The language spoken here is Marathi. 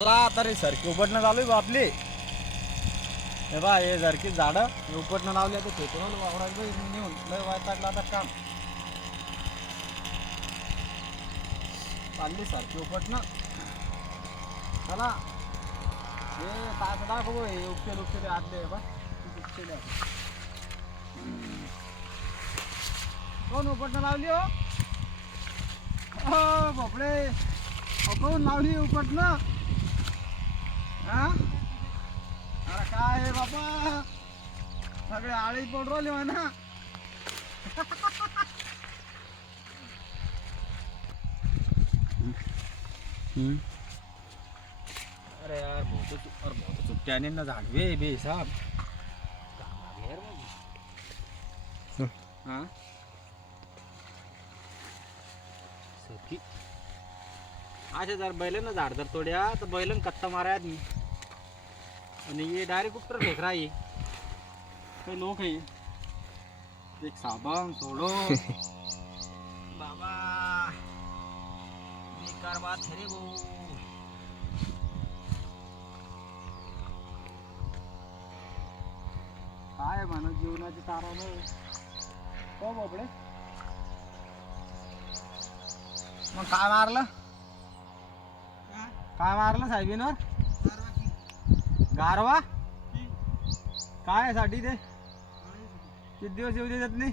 चला आता रे सरकी उपटणं चालू आहे बा आपली. हे बा हे सरकी झाडं. हे उपटणं लावली आता फेकून वावरायचं नेऊन. लय वाय टाकला आता काम. चालली सारखी उपटणं. चला. हे तास दाखव हे उपटेल उपटेल आतले बा उपटेल कोण उपटणं लावली हो? हो बापडे कोण लावली उपटणं हा अरे काय आहे बाबा सगळे आळी पडरोली म्हणा. अरे यार बहुत अरे बहुत सुट्ट्याने ना झाडवे बे साहब. हा? सखी. असे जर बैलन झाड जर तोड्या तर बैलन कत्ता मारायत मी. आणि ये डायरेक्ट उपटर फेक रहा ये. काही लोक आहे एक साबण सोडो बाबा बेकार बात है रे वो। काय म्हणा जीवनाची तारानं हो बाबडे. मग काय मारलं? काय मारलं साहेबीनं? गारवा काय साठी ते? किती दिवस येऊ देत नाही?